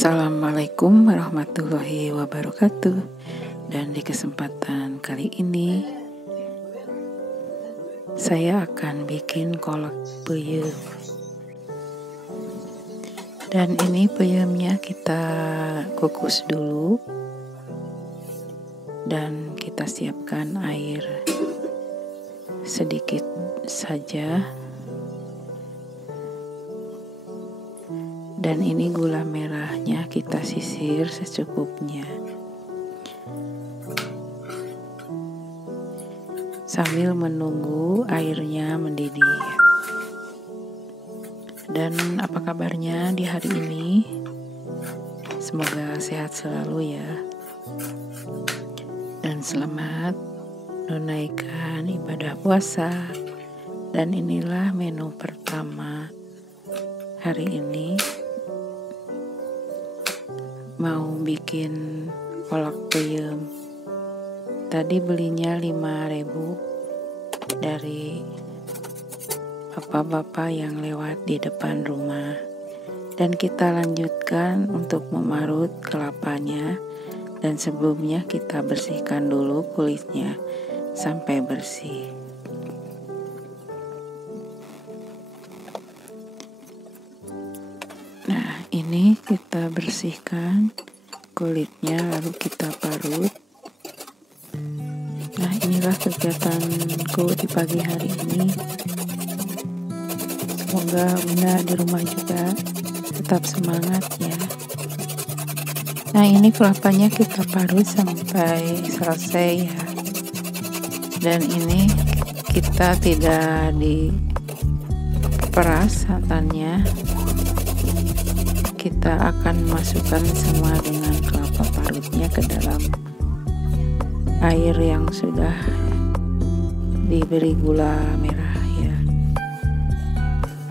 Assalamualaikum warahmatullahi wabarakatuh. Dan di kesempatan kali ini saya akan bikin kolak peyem. Dan ini peyemnya kita kukus dulu. Dan kita siapkan air sedikit saja. Dan ini gula merahnya kita sisir secukupnya. Sambil menunggu airnya mendidih. Dan apa kabarnya di hari ini? Semoga sehat selalu ya. Dan selamat menunaikan ibadah puasa. Dan inilah menu pertama hari ini. Mau bikin kolak peyem. Tadi belinya 5.000 dari bapak-bapak yang lewat di depan rumah. Dan kita lanjutkan untuk memarut kelapanya. Dan sebelumnya kita bersihkan dulu kulitnya sampai bersih. Nah, ini kita bersihkan kulitnya lalu kita parut. Nah, inilah kegiatanku di pagi hari ini. Semoga Bunda di rumah juga tetap semangat ya. Nah, ini kelapanya kita parut sampai selesai ya. Dan ini kita tidak diperas santannya. Kita akan masukkan semua dengan kelapa parutnya ke dalam air yang sudah diberi gula merah ya.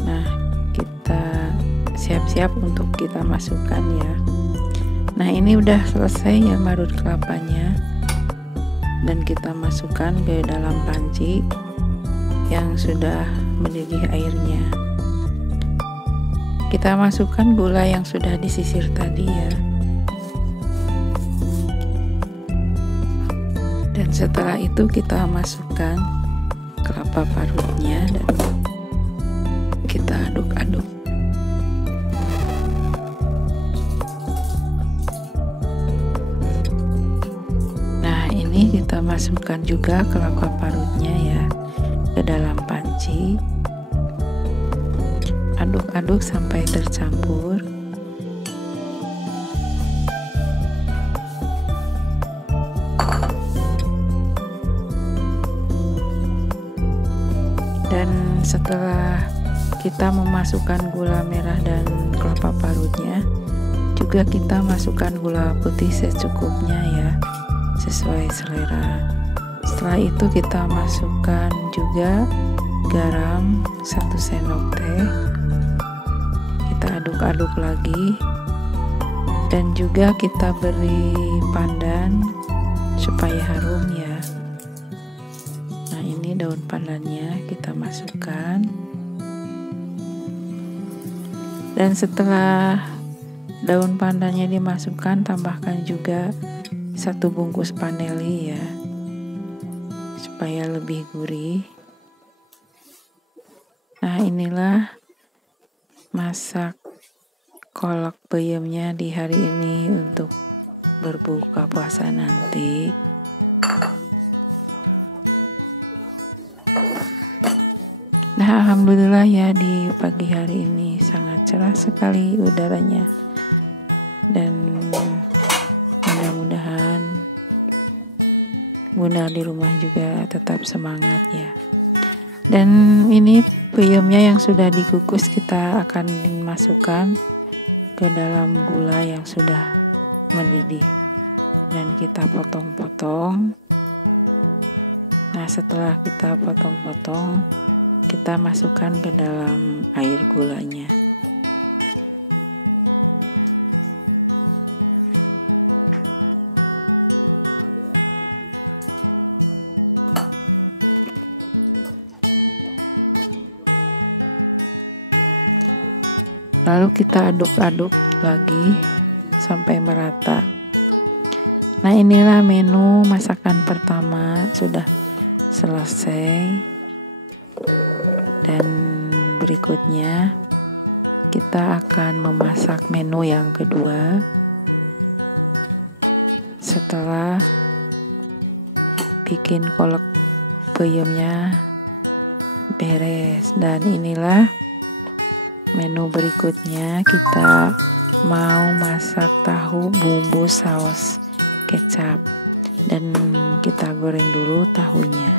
Nah, kita siap-siap untuk kita masukkan ya. Nah, ini udah selesai ya marut kelapanya. Dan kita masukkan ke dalam panci yang sudah mendidih airnya. Kita masukkan gula yang sudah disisir tadi ya. Dan setelah itu kita masukkan kelapa parutnya dan kita aduk-aduk. Nah, ini kita masukkan juga kelapa parutnya ya ke dalam panci. Aduk-aduk sampai tercampur. Dan setelah kita memasukkan gula merah dan kelapa parutnya, juga kita masukkan gula putih secukupnya ya, sesuai selera. Setelah itu kita masukkan juga garam 1 sendok teh. Kita aduk-aduk lagi. Dan juga kita beri pandan supaya harum ya. Nah, ini daun pandannya kita masukkan. Dan setelah daun pandannya dimasukkan, tambahkan juga 1 bungkus vanili ya, supaya lebih gurih. Nah, inilah masak kolak peyemnya di hari ini untuk berbuka puasa nanti. Nah, alhamdulillah ya, di pagi hari ini sangat cerah sekali udaranya. Dan mudah-mudahan Bunda di rumah juga tetap semangat ya. Dan ini peyemnya yang sudah dikukus kita akan masukkan ke dalam gula yang sudah mendidih. Dan kita potong-potong. Nah, setelah kita potong-potong, kita masukkan ke dalam air gulanya. Lalu kita aduk-aduk lagi sampai merata. Nah, inilah menu masakan pertama sudah selesai. Dan berikutnya kita akan memasak menu yang kedua. Setelah bikin kolak peyemnya beres, dan inilah menu berikutnya. Kita mau masak tahu bumbu saus kecap, dan kita goreng dulu tahunya.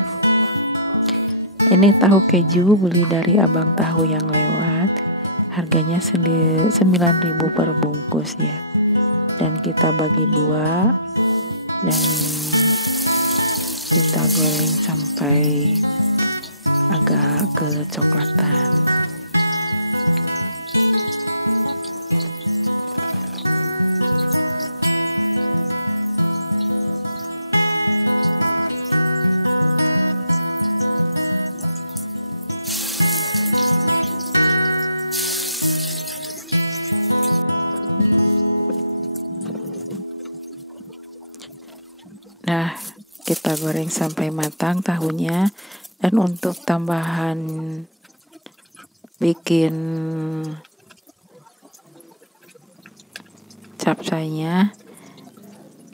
Ini tahu keju beli dari abang tahu yang lewat, harganya 9.000 per bungkus ya. Dan kita bagi dua dan kita goreng sampai agak kecoklatan. Nah, kita goreng sampai matang tahunya. Dan untuk tambahan bikin capcaynya,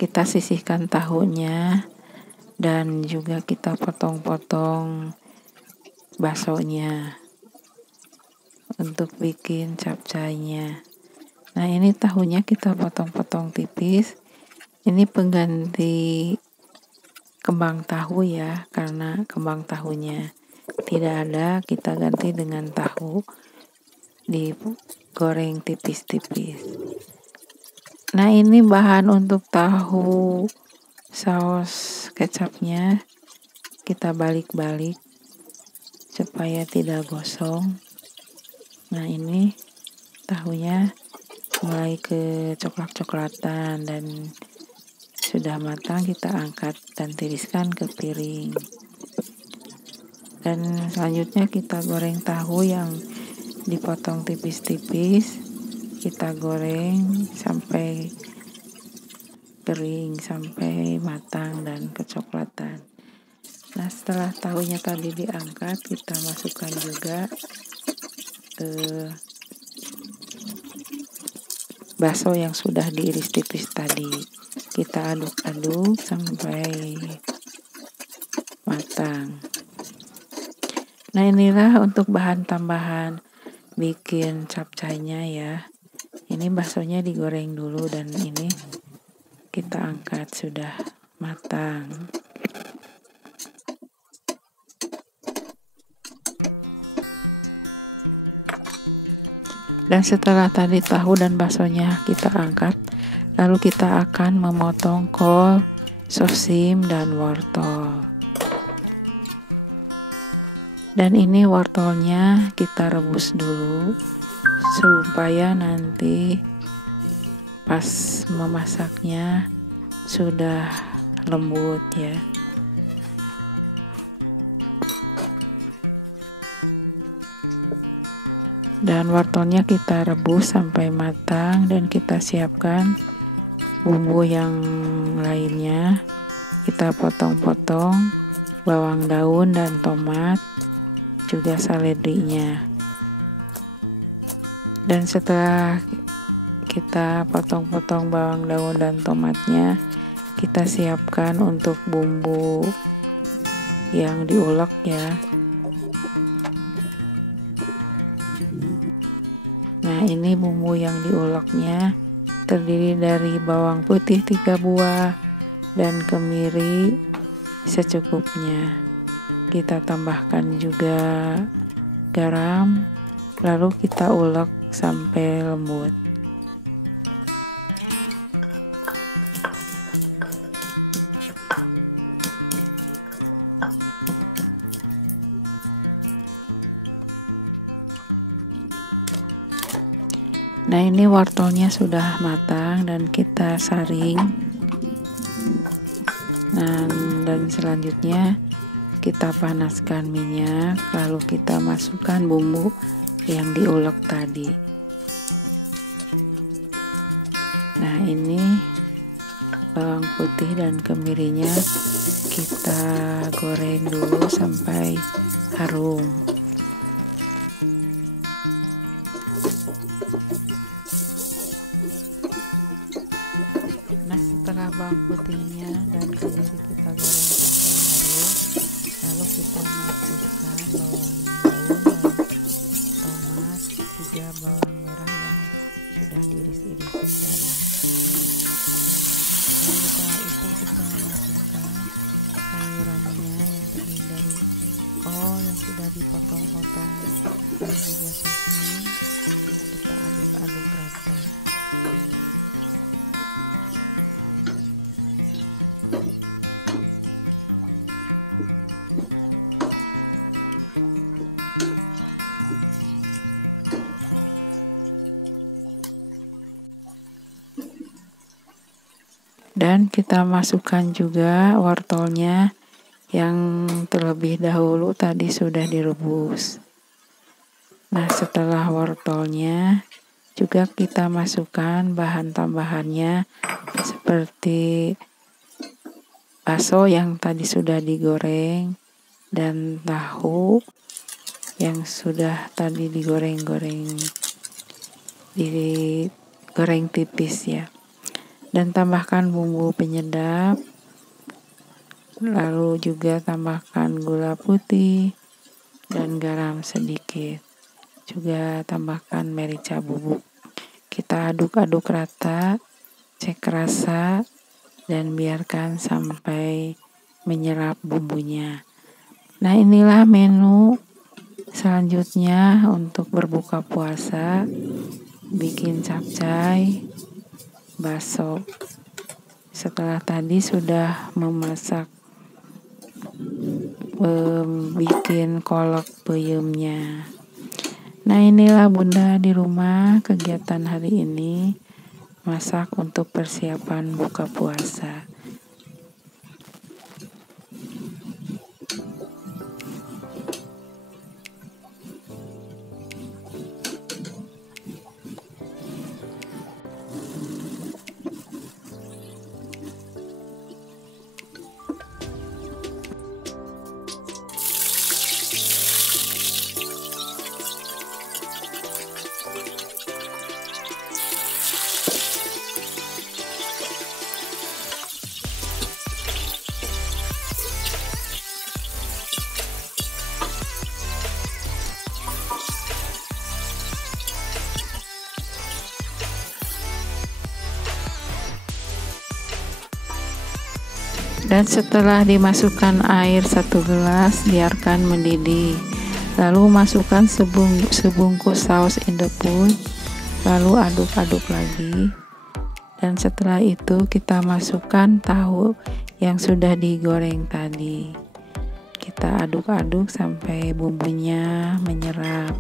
kita sisihkan tahunya dan juga kita potong-potong baksonya untuk bikin capcaynya. Nah, ini tahunya kita potong-potong tipis. Ini pengganti kembang tahu ya, karena kembang tahunya tidak ada, kita ganti dengan tahu digoreng tipis-tipis. Nah, ini bahan untuk tahu saus kecapnya, kita balik-balik supaya tidak gosong. Nah, ini tahunya mulai ke coklat-coklatan dan sudah matang, kita angkat dan tiriskan ke piring. Dan selanjutnya kita goreng tahu yang dipotong tipis-tipis. Kita goreng sampai kering, sampai matang dan kecoklatan. Nah, setelah tahunya tadi diangkat, kita masukkan juga bakso yang sudah diiris tipis tadi. Kita aduk-aduk sampai matang. Nah, inilah untuk bahan tambahan bikin capcaynya ya. Ini baksonya digoreng dulu dan ini kita angkat sudah matang. Dan setelah tadi tahu dan baksonya kita angkat, lalu kita akan memotong kol, sosim, dan wortel. Dan ini wortelnya kita rebus dulu supaya nanti pas memasaknya sudah lembut ya. Dan wortelnya kita rebus sampai matang dan kita siapkan bumbu yang lainnya. Kita potong-potong bawang daun dan tomat, juga seledrinya. Dan setelah kita potong-potong bawang daun dan tomatnya, kita siapkan untuk bumbu yang diulek ya. Nah, ini bumbu yang diuleknya terdiri dari bawang putih 3 buah dan kemiri secukupnya. Kita tambahkan juga garam, lalu kita ulek sampai lembut. Nah, ini wortelnya sudah matang dan kita saring. Dan selanjutnya kita panaskan minyak, lalu kita masukkan bumbu yang diulek tadi. Nah, ini bawang putih dan kemirinya kita goreng dulu sampai harum. Nah, setelah bawang putihnya dan kemiri kita goreng sampai harum, lalu kita masukkan bawang daun dan tomat, juga bawang merah yang sudah diiris-iris dalam. Dan setelah itu kita masukkan sayurannya yang terdiri dari kol yang sudah dipotong-potong dan juga sesame. Kita aduk-aduk rata. Dan kita masukkan juga wortelnya yang terlebih dahulu tadi sudah direbus. Nah, setelah wortelnya juga kita masukkan bahan tambahannya seperti bakso yang tadi sudah digoreng dan tahu yang sudah tadi digoreng tipis ya. Dan tambahkan bumbu penyedap, lalu juga tambahkan gula putih dan garam sedikit, juga tambahkan merica bubuk. Kita aduk-aduk rata, cek rasa, dan biarkan sampai menyerap bumbunya. Nah, inilah menu selanjutnya untuk berbuka puasa, bikin capcay bakso. Setelah tadi sudah memasak bikin kolak peyemnya. Nah, inilah Bunda di rumah kegiatan hari ini, masak untuk persiapan buka puasa. Dan setelah dimasukkan air 1 gelas, biarkan mendidih. Lalu masukkan sebungkus saus Indofood, lalu aduk-aduk lagi. Dan setelah itu kita masukkan tahu yang sudah digoreng tadi. Kita aduk-aduk sampai bumbunya menyerap.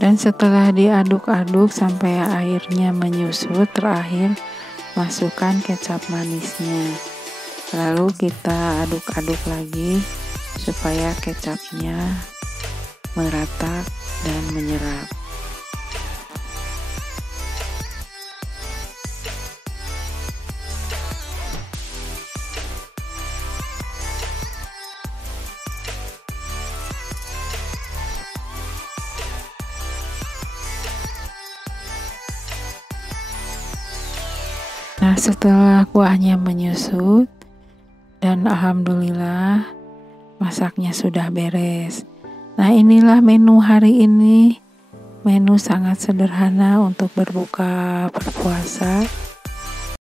Dan setelah diaduk-aduk sampai airnya menyusut, terakhir masukkan kecap manisnya. Lalu kita aduk-aduk lagi supaya kecapnya merata dan menyerap. Nah, setelah kuahnya menyusut dan alhamdulillah masaknya sudah beres. Nah, inilah menu hari ini. Menu sangat sederhana untuk berbuka berpuasa.